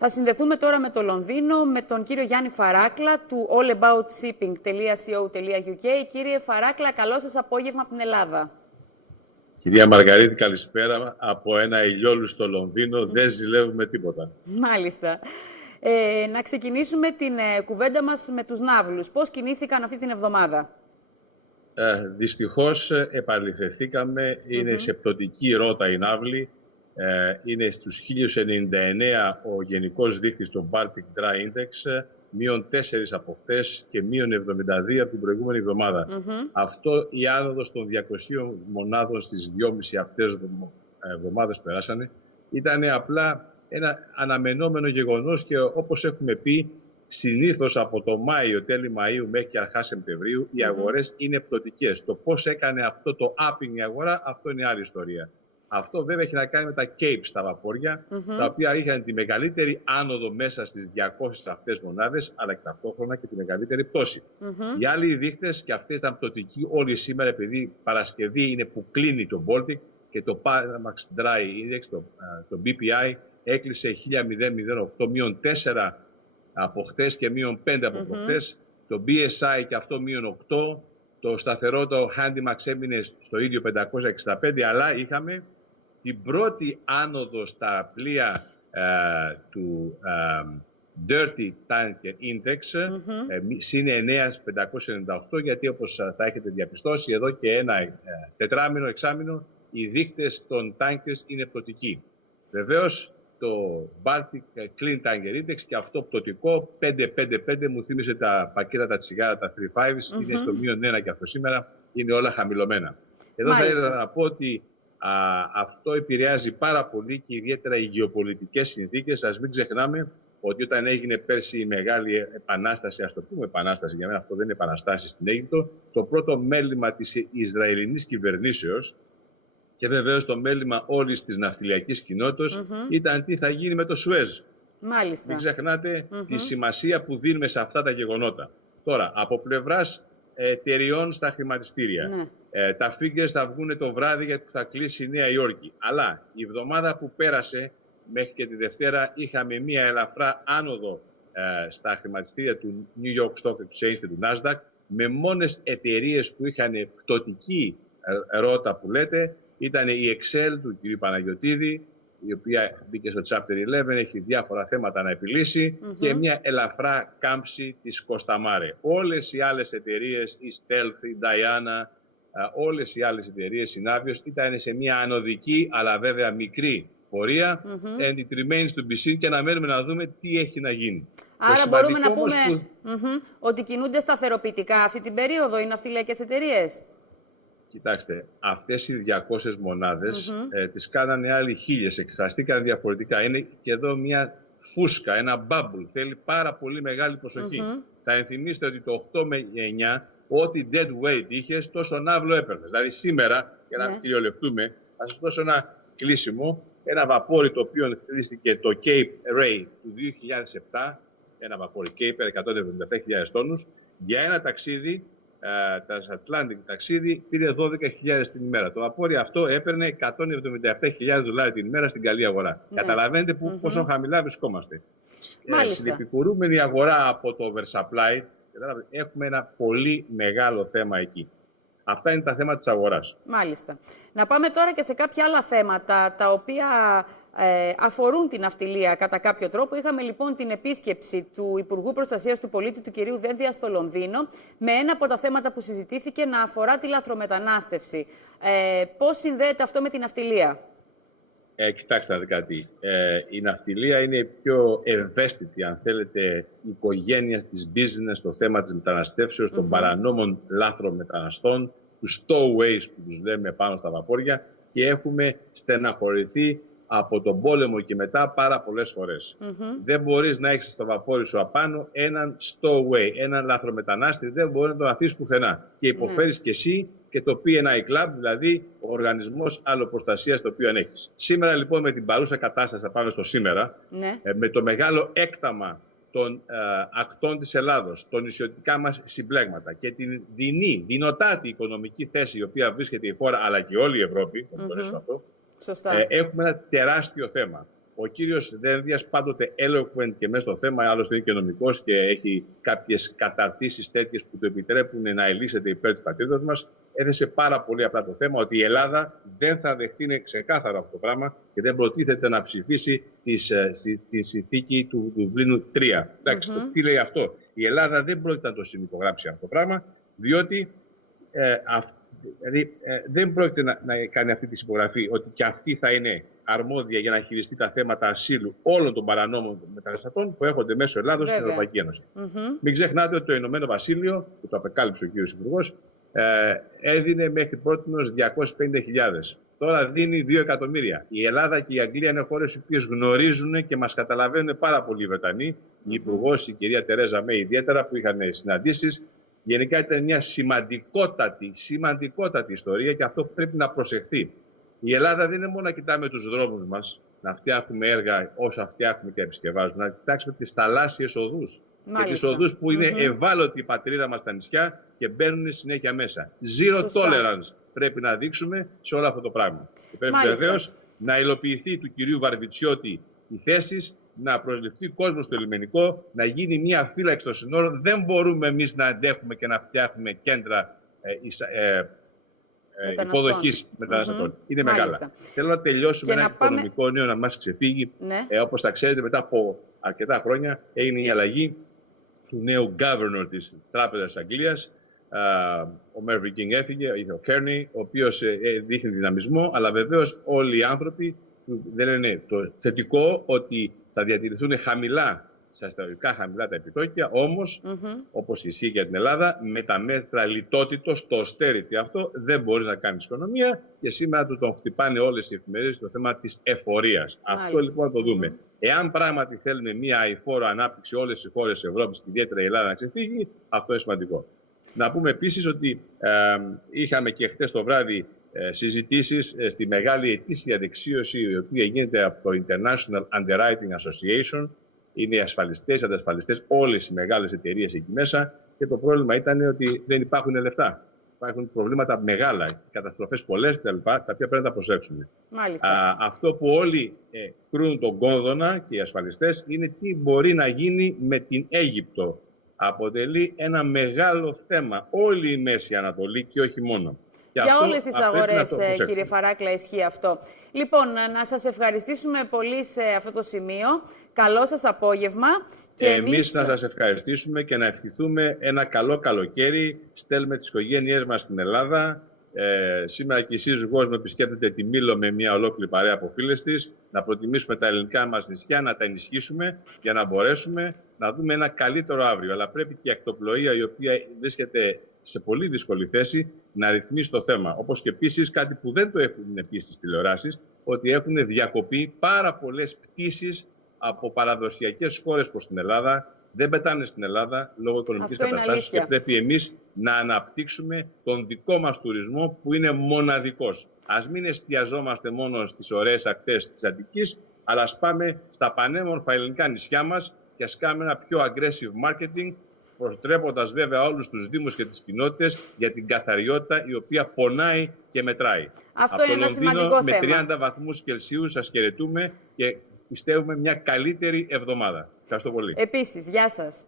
Θα συνδεθούμε τώρα με το Λονδίνο, με τον κύριο Γιάννη Φαράκλα του allaboutShipping.co.uk. Κύριε Φαράκλα, καλό σας απόγευμα από την Ελλάδα. Κυρία Μαργαρίτη, καλησπέρα από ένα ηλιόλουστο Λονδίνο. Δεν ζηλεύουμε τίποτα. Μάλιστα. Να ξεκινήσουμε την κουβέντα μας με τους ναύλους. Πώς κινήθηκαν αυτή την εβδομάδα? Δυστυχώς επαληθευθήκαμε. Είναι σε πτωτική ρότα η ναύλη. Είναι στους 1099 ο γενικός δείκτης του Baltic Dry Index, -4 από χτες και -72 από την προηγούμενη εβδομάδα. Αυτό, η άνοδος των 200 μονάδων στις 2,5 αυτές εβδομάδες περάσανε, ήταν απλά ένα αναμενόμενο γεγονός και όπως έχουμε πει, συνήθως από το Μάιο, τέλη Μαΐου μέχρι και αρχά Σεπτεμβρίου, οι αγορές είναι πτωτικές. Το πώς έκανε αυτό το upping η αγορά, αυτό είναι άλλη ιστορία. Αυτό βέβαια έχει να κάνει με τα Capes, τα βαπόρια, τα οποία είχαν τη μεγαλύτερη άνοδο μέσα στις 200 αυτές μονάδες, αλλά και ταυτόχρονα και τη μεγαλύτερη πτώση. Οι άλλοι δείχτες, και αυτές ήταν πτωτικοί όλοι σήμερα, επειδή Παρασκευή είναι που κλείνει το Baltic και το Panamax Dry Index, το BPI, έκλεισε 1008, -4 από χτες και -5 από προχτές. Το BSI και αυτό -8. Το σταθερό το Handymax έμεινε στο ίδιο 565, αλλά είχαμε την πρώτη άνοδο στα πλοία του Dirty Tanker Index, συν 9.598, γιατί όπως θα έχετε διαπιστώσει εδώ και ένα τετράμινο, εξάμηνο, οι δείκτες των tankers είναι πτωτικοί. Βεβαίως, το Baltic Clean Tanker Index και αυτό πτωτικό 555 μου θύμισε τα πακέτα τα τσιγάρα, τα 3-5s, είναι στο -1 και αυτό σήμερα, είναι όλα χαμηλωμένα. Εδώ θα ήθελα να πω ότι αυτό επηρεάζει πάρα πολύ και ιδιαίτερα οι γεωπολιτικές συνθήκες. Ας μην ξεχνάμε ότι όταν έγινε πέρσι η μεγάλη επανάσταση, ας το πούμε επανάσταση, για μένα αυτό δεν είναι επαναστάση στην Αίγυπτο, το πρώτο μέλημα της Ισραηλινής κυβερνήσεως και βεβαίως το μέλημα όλης της ναυτιλιακής κοινότητας ήταν τι θα γίνει με το Σουέζ. Μάλιστα. Μην ξεχνάτε τη σημασία που δίνουμε σε αυτά τα γεγονότα. Τώρα, από πλευράς εταιριών στα χρηματιστήρια, τα figures θα βγουν το βράδυ γιατί θα κλείσει η Νέα Υόρκη. Αλλά η εβδομάδα που πέρασε μέχρι και τη Δευτέρα είχαμε μία ελαφρά άνοδο στα χρηματιστήρια του New York Stock Exchange και του Nasdaq, με μόνες εταιρείες που είχαν πτωτική ρότα που λέτε, ήταν η Excel του κ. Παναγιωτίδη, η οποία μπήκε στο Chapter 11, έχει διάφορα θέματα να επιλύσει, και μια ελαφρά κάμψη της Κοσταμάρε. Όλες οι άλλες εταιρείες, η Stealth, η Diana, όλες οι άλλες εταιρείες, η Navios, ήταν σε μια ανωδική, αλλά βέβαια μικρή πορεία, and it remains to be seen, και αναμένουμε να δούμε τι έχει να γίνει. Άρα μπορούμε να πούμε ότι κινούνται σταθεροποιητικά αυτή την περίοδο οι ναυτιλιακές εταιρείες. Κοιτάξτε, αυτές οι 200 μονάδες τις κάνανε άλλοι 1000, εκφραστήκαν διαφορετικά. Είναι και εδώ μια φούσκα, ένα bubble, θέλει πάρα πολύ μεγάλη προσοχή. Θα ενθυμίσετε ότι το 8 με 9, ό,τι dead weight είχες, τόσο ναύλο έπαιρνες. Δηλαδή σήμερα, για να κυριολεπτούμε, θα σας δώσω ένα κλείσιμο, ένα βαπόρι το οποίο χρήστηκε το Cape Ray του 2007, ένα βαπόρι Cape, 177.000 τόνους, για ένα ταξίδι, Transatlantic ταξίδι, πήρε 12.000 την ημέρα. Το βαπόρι αυτό έπαιρνε 177.000 δολάρια την ημέρα στην καλή αγορά. Καταλαβαίνετε πόσο χαμηλά βρισκόμαστε. Στην επικουρούμενη αγορά από το oversupply, έχουμε ένα πολύ μεγάλο θέμα εκεί. Αυτά είναι τα θέματα της αγοράς. Μάλιστα. Να πάμε τώρα και σε κάποια άλλα θέματα, τα οποία αφορούν την ναυτιλία κατά κάποιο τρόπο. Είχαμε λοιπόν την επίσκεψη του Υπουργού Προστασίας του Πολίτη, του κυρίου Δένδια, στο Λονδίνο, με ένα από τα θέματα που συζητήθηκε να αφορά τη λαθρομετανάστευση. Πώς συνδέεται αυτό με την ναυτιλία? Κοιτάξτε να δείτε κάτι. Η ναυτιλία είναι πιο ευαίσθητη, αν θέλετε, οικογένεια της business στο θέμα της μεταναστεύσεως, των παρανόμων λάθρομεταναστών, τους stowaways που τους λέμε πάνω στα βαπόρια, και έχουμε στεναχωρηθεί από τον πόλεμο και μετά πάρα πολλές φορές. Δεν μπορείς να έχεις στο βαπόρι σου απάνω έναν stowaway, έναν λαθρομετανάστη, δεν μπορεί να το αφήσεις πουθενά. Και υποφέρεις και εσύ και το PNI Club, δηλαδή ο οργανισμός αλλοπροστασίας το οποίο έχεις. Σήμερα λοιπόν, με την παρούσα κατάσταση, θα πάμε στο σήμερα, με το μεγάλο έκταμα των ακτών της Ελλάδος, των νησιωτικά μας συμπλέγματα και την δεινοτάτη οικονομική θέση η οποία βρίσκεται η χώρα, αλλά και όλη η Ευρώπη, αυτό, έχουμε ένα τεράστιο θέμα. Ο κύριος Δένδιας πάντοτε eloquent και μέσα στο θέμα, άλλωστε είναι και νομικός και έχει κάποιες καταρτήσεις τέτοιες που του επιτρέπουν να ελύσεται υπέρ της πατρίδας μας, έθεσε πάρα πολύ απλά το θέμα ότι η Ελλάδα δεν θα δεχτεί, είναι ξεκάθαρο αυτό το πράγμα, και δεν προτίθεται να ψηφίσει τη συνθήκη του Δουβλίνου 3. Εντάξει, τι λέει αυτό? Η Ελλάδα δεν πρόκειται να το συνυπογράψει αυτό το πράγμα, διότι δεν πρόκειται να κάνει αυτή τη συμπογραφή, ότι και αυτή θα είναι αρμόδια για να χειριστεί τα θέματα ασύλου όλων των παρανόμων μεταναστών που έρχονται μέσω Ελλάδος στην Ευρωπαϊκή Ένωση. Μην ξεχνάτε ότι το Ηνωμένο Βασίλειο, που το απεκάλυψε ο κ. Υπουργός, έδινε μέχρι πρότινος 250.000. Τώρα δίνει 2 εκατομμύρια. Η Ελλάδα και η Αγγλία είναι χώρες οι οποίες γνωρίζουν και μας καταλαβαίνουν πάρα πολύ οι Βρετανοί. Η Υπουργός, η κυρία Τερέζα Μέη ιδιαίτερα, που είχαν συναντήσεις. Γενικά ήταν μια σημαντικότατη ιστορία και αυτό πρέπει να προσεχθεί. Η Ελλάδα δεν είναι μόνο να κοιτάμε τους δρόμους μας, να φτιάχνουμε έργα όσα φτιάχνουμε και επισκευάζουμε, να κοιτάξουμε τις θαλάσσιες οδούς. Και τις οδούς που είναι ευάλωτη η πατρίδα μας στα νησιά και μπαίνουν συνέχεια μέσα. Zero tolerance πρέπει να δείξουμε σε όλο αυτό το πράγμα. Και πρέπει βεβαίως να υλοποιηθεί του κυρίου Βαρβιτσιώτη οι θέσεις, να προσληφθεί κόσμο στο λιμενικό, να γίνει μια φύλαξη των συνόρων. Δεν μπορούμε εμείς να αντέχουμε και να φτιάχνουμε κέντρα υποδοχής μεταναστών. Είναι μεγάλα. Θέλω να τελειώσω με ένα οικονομικό νέο να μας ξεφύγει. Όπως θα ξέρετε, μετά από αρκετά χρόνια έγινε η αλλαγή του νέου governor της Τράπεζας Αγγλίας. Ο Μέρβιν Κίνγκ έφυγε, ήρθε ο Κέρνι, ο οποίος δείχνει δυναμισμό, αλλά βεβαίως όλοι οι άνθρωποι δεν είναι το θετικό ότι θα διατηρηθούν χαμηλά, στα ιστορικά χαμηλά τα επιτόκια, όμως, όπως ισχύει για την Ελλάδα, με τα μέτρα λιτότητος, το austerity αυτό, δεν μπορείς να κάνεις οικονομία και σήμερα τον χτυπάνε όλες οι εφημερίδες στο θέμα της εφορίας. Αυτό λοιπόν να το δούμε. Εάν πράγματι θέλουμε μια αειφόρο ανάπτυξη όλες οι χώρες της Ευρώπης και ιδιαίτερα η Ελλάδα να ξεφύγει, αυτό είναι σημαντικό. Να πούμε επίσης ότι είχαμε και χτες το βράδυ συζητήσεις στη μεγάλη ετήσια δεξίωση η οποία γίνεται από το International Underwriting Association. Είναι οι ασφαλιστές, οι αντασφαλιστές, όλες οι μεγάλες εταιρείες εκεί μέσα και το πρόβλημα ήταν ότι δεν υπάρχουν λεφτά. Υπάρχουν προβλήματα μεγάλα, καταστροφές πολλές κτλ. Τα οποία πρέπει να τα προσέξουμε. Αυτό που όλοι κρούν τον κόδωνα και οι ασφαλιστές είναι τι μπορεί να γίνει με την Αίγυπτο. Αποτελεί ένα μεγάλο θέμα όλη η Μέση Ανατολή και όχι μόνο. Για όλες τις αγορές, κύριε Φαράκλα, ισχύει αυτό. Λοιπόν, να σας ευχαριστήσουμε πολύ σε αυτό το σημείο. Καλό σας απόγευμα. Και εμείς να σας ευχαριστήσουμε και να ευχηθούμε ένα καλό καλοκαίρι. Στέλνουμε τις οικογένειές μας στην Ελλάδα. Σήμερα και η σύζυγός μου επισκέπτεται τη Μήλο με μια ολόκληρη παρέα από φίλες της. Να προτιμήσουμε τα ελληνικά μας νησιά, να τα ενισχύσουμε για να μπορέσουμε να δούμε ένα καλύτερο αύριο. Αλλά πρέπει και η ακτοπλοεία, η οποία βρίσκεται σε πολύ δύσκολη θέση, να ρυθμίσει το θέμα. Όπως και επίσης κάτι που δεν το έχουν πει στις τηλεοράσεις, ότι έχουν διακοπεί πάρα πολλές πτήσεις από παραδοσιακές χώρες προς την Ελλάδα. Δεν πετάνε στην Ελλάδα λόγω οικονομικής καταστάσεως και πρέπει εμείς να αναπτύξουμε τον δικό μας τουρισμό που είναι μοναδικός. Ας μην εστιαζόμαστε μόνο στις ωραίες ακτές της Αττικής, αλλά ας πάμε στα πανέμορφα ελληνικά νησιά μας και ας κάνουμε ένα πιο aggressive marketing, προστρέποντας βέβαια όλους τους δήμους και τις κοινότητες για την καθαριότητα η οποία πονάει και μετράει. Αυτό είναι ένα σημαντικό θέμα. Με 30 βαθμούς Κελσίου σας χαιρετούμε και πιστεύουμε μια καλύτερη εβδομάδα. Ευχαριστώ πολύ. Επίσης, γεια σας.